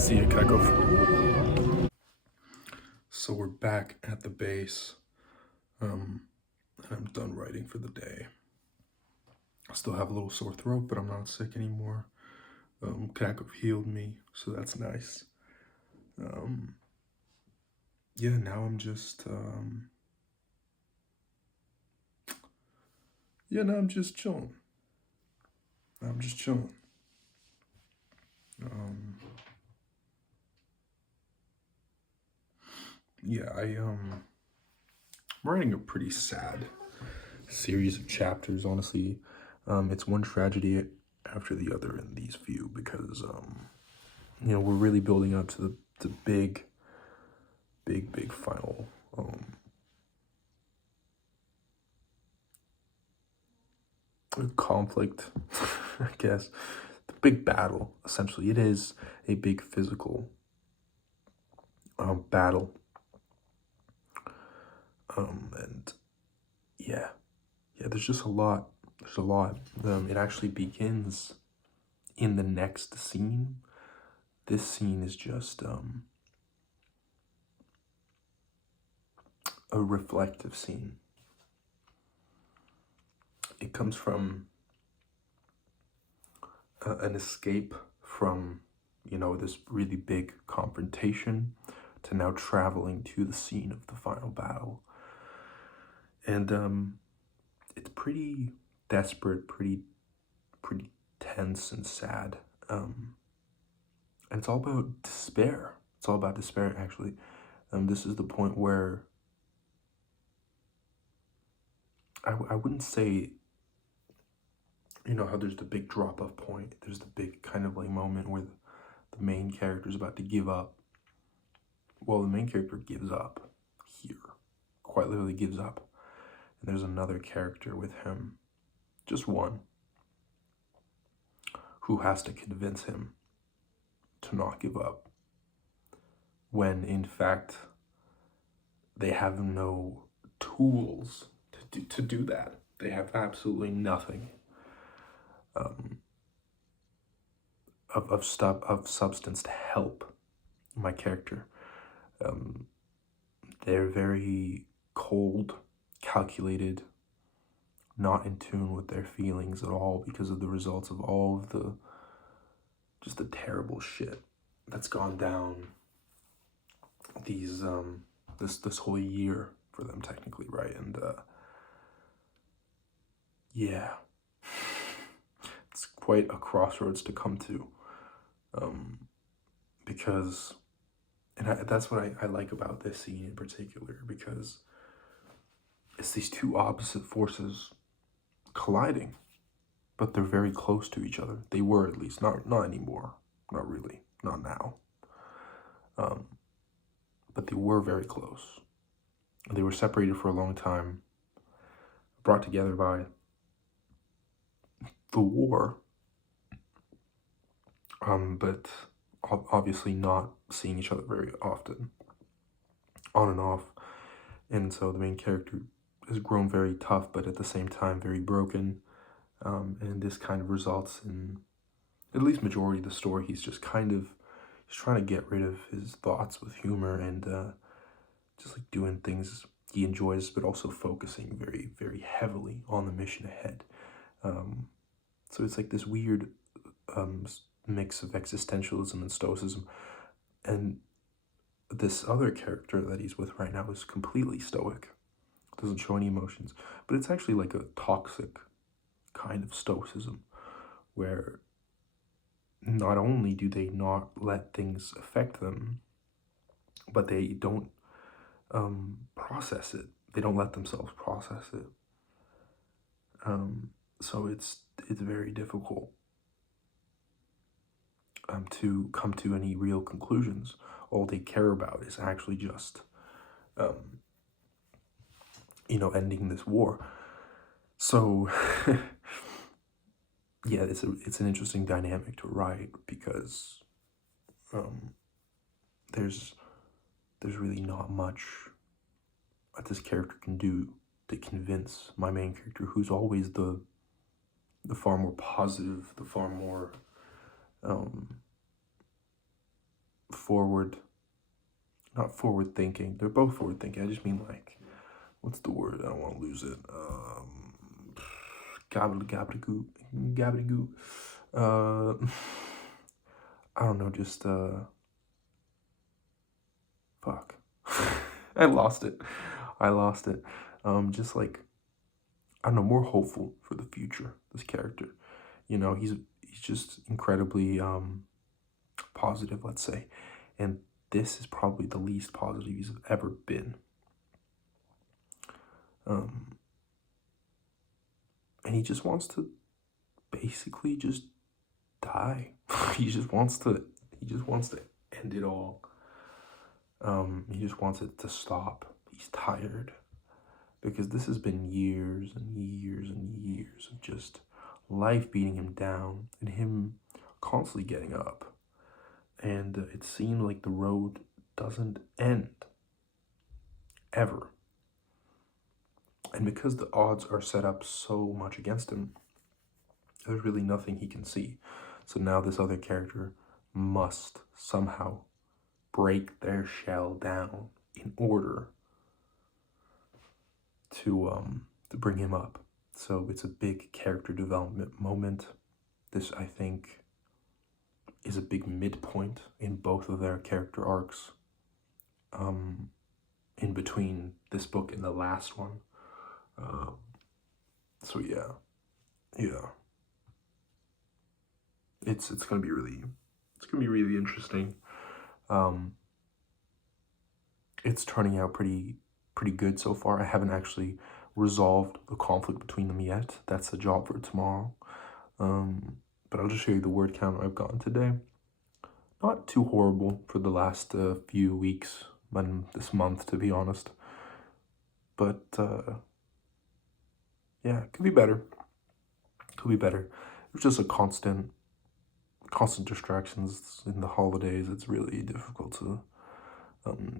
See you, Kakov. So we're back at the base, and I'm done writing for the day. I still have a little sore throat, but I'm not sick anymore. Kakov healed me, so that's nice. Yeah, now I'm just, now I'm just chilling. I'm just chilling. I'm writing a pretty sad series of chapters, honestly. It's one tragedy after the other in these few because, we're really building up to the big final, conflict, I guess. The big battle, essentially. It is a big physical battle. And there's just a lot. There's a lot. It actually begins in the next scene. This scene is just a reflective scene. It comes from an escape from, this really big confrontation to now traveling to the scene of the final battle. And it's pretty desperate, pretty tense and sad. And it's all about despair. It's all about despair, actually. This is the point where I wouldn't say, how there's the big drop-off point. There's the big kind of like moment where the main character is about to give up. Well, the main character gives up here. Quite literally gives up. And there's another character with him, just one, who has to convince him to not give up. When, in fact, they have no tools to do that. They have absolutely nothing of substance to help my character. They're very cold, calculated, not in tune with their feelings at all because of the results of all of the terrible shit that's gone down these this whole year for them, technically, right? And it's quite a crossroads to come to, because that's what I like about this scene in particular, because it's these two opposite forces colliding, but they're very close to each other. They were, at least, not anymore, not really, not now. But they were very close. They were separated for a long time, brought together by the war, but obviously not seeing each other very often, on and off. And so the main character has grown very tough, but at the same time very broken. And this kind of results in, at least majority of the story, he's trying to get rid of his thoughts with humor and just like doing things he enjoys, but also focusing very, very heavily on the mission ahead. So it's like this weird mix of existentialism and stoicism. And this other character that he's with right now is completely stoic, doesn't show any emotions, but it's actually like a toxic kind of stoicism where not only do they not let things affect them, but they don't process it. They don't let themselves process it. So it's very difficult to come to any real conclusions. All they care about is actually just, ending this war. So, yeah, it's an interesting dynamic to write because there's really not much that this character can do to convince my main character, who's always the far more positive, the far more forward, not forward thinking. They're both forward thinking. I just mean like, what's the word? I don't want to lose it. Gobbledygook, gobbledygook. I don't know. Just fuck. I lost it. Just like, I don't know, more hopeful for the future. This character, he's just incredibly positive, let's say, and this is probably the least positive he's ever been. And he just wants to basically just die. he just wants to end it all. He just wants it to stop. He's tired because this has been years and years and years of just life beating him down and him constantly getting up. And it seemed like the road doesn't end ever. And because the odds are set up so much against him, there's really nothing he can see. So now this other character must somehow break their shell down in order to bring him up. So it's a big character development moment. This, I think, is a big midpoint in both of their character arcs. In between this book and the last one. So yeah. It's gonna be really interesting. It's turning out pretty good so far. I haven't actually resolved the conflict between them yet. That's a job for tomorrow. But I'll just show you the word count I've gotten today. Not too horrible for the last few weeks and this month, to be honest. But yeah, it could be better. It was just a constant distractions in the holidays. It's really difficult to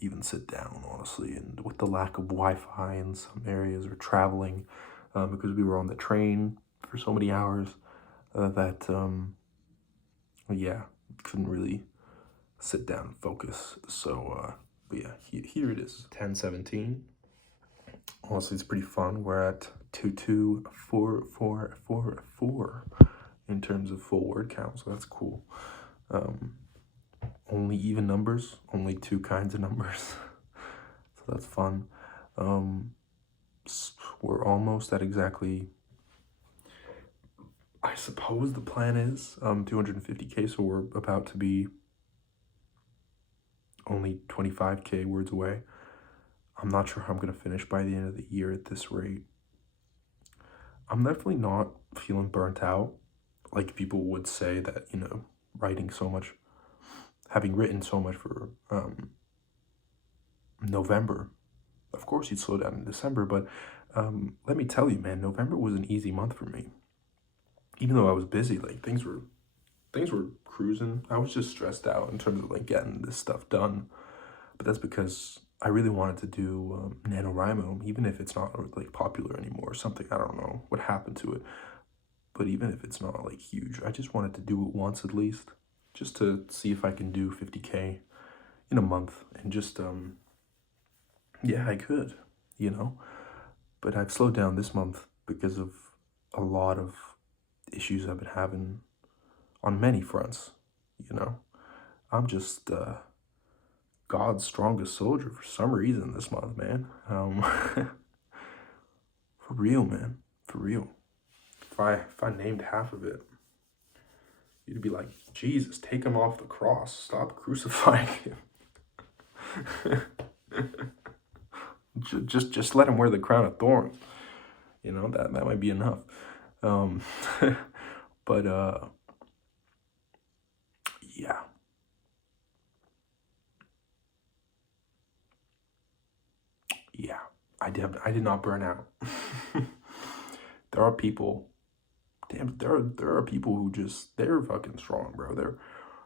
even sit down, honestly. And with the lack of Wi-Fi in some areas or traveling, because we were on the train for so many hours, yeah, couldn't really sit down and focus. So, but yeah, here it is, 10:17. Honestly, it's pretty fun. We're at 22444 in terms of full word count, so that's cool. Only even numbers, only two kinds of numbers, so that's fun. We're almost at exactly, I suppose the plan is 250k, so we're about to be only 25k words away. I'm not sure how I'm going to finish by the end of the year at this rate. I'm definitely not feeling burnt out. Like people would say that, writing so much, having written so much for November, of course you'd slow down in December, but let me tell you, man, November was an easy month for me. Even though I was busy, like things were cruising. I was just stressed out in terms of like getting this stuff done. But that's because I really wanted to do NaNoWriMo, even if it's not like popular anymore or something. I don't know what happened to it. But even if it's not like huge, I just wanted to do it once at least, just to see if I can do 50k in a month. And just, yeah, I could, But I've slowed down this month because of a lot of issues I've been having on many fronts, I'm just God's strongest soldier for some reason this month, man. For real, man. For real. If I named half of it, you'd be like, Jesus, take him off the cross. Stop crucifying him. just let him wear the crown of thorns. That might be enough. But yeah. Yeah, I did not burn out. There are people, there are people who they're fucking strong, bro. I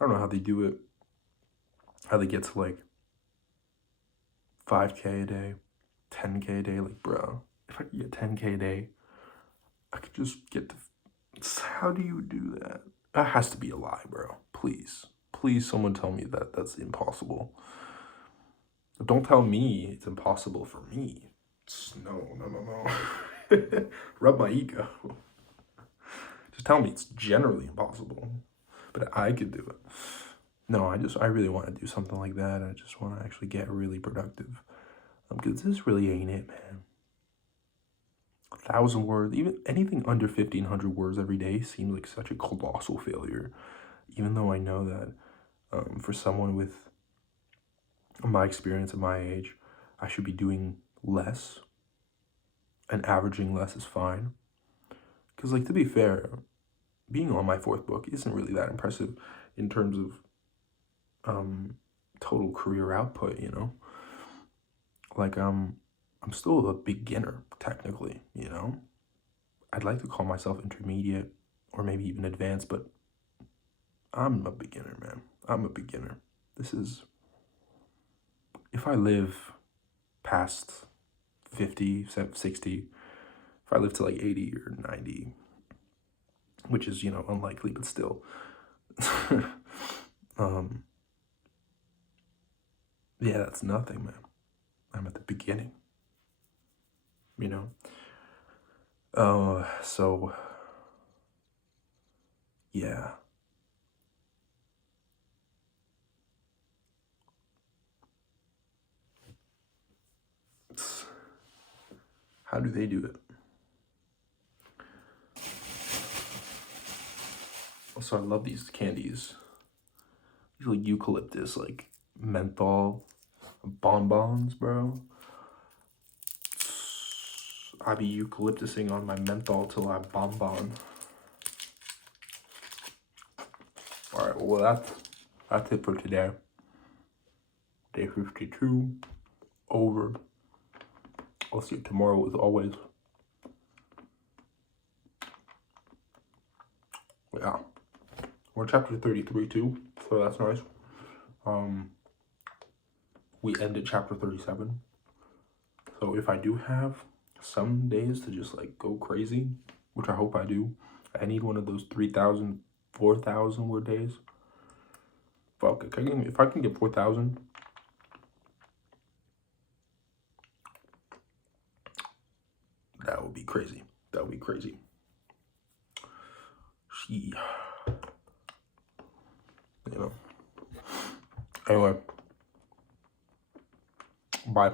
don't know how they do it, how they get to like 5k a day, 10k a day. Like, bro, if I could get 10k a day, I could just how do you do that? That has to be a lie, bro. Please. Please, someone tell me that that's impossible. Don't tell me it's impossible for me. No, no, no, no. Rub my ego. Just tell me it's generally impossible, but I could do it. No, I really want to do something like that. I just want to actually get really productive. Because this really ain't it, man. 1,000 words, even anything under 1,500 words every day seems like such a colossal failure. Even though I know that for someone with my experience at my age, I should be doing less, and averaging less is fine. Because, like, to be fair, being on my 4th book isn't really that impressive in terms of total career output, you know? Like, I'm still a beginner, technically, you know? I'd like to call myself intermediate or maybe even advanced, but I'm a beginner, man. I'm a beginner. This is, if I live past 50, 60, if I live to like 80 or 90, which is, you know, unlikely, but still, yeah, that's nothing, man. I'm at the beginning, you know? So, yeah. How do they do it? Also, I love these candies. These like eucalyptus, like menthol bonbons, bro. I be eucalyptusing on my menthol till I bonbon. Alright, well that's it for today. Day 52, over. I'll see you tomorrow as always. Yeah. We're chapter 33 too, so that's nice. We ended chapter 37. So if I do have some days to just like go crazy, which I hope I do, I need one of those 3,000, 4,000 word days. Fuck, if I can get 4,000, that would be crazy. That would be crazy. You know. Anyway. Bye.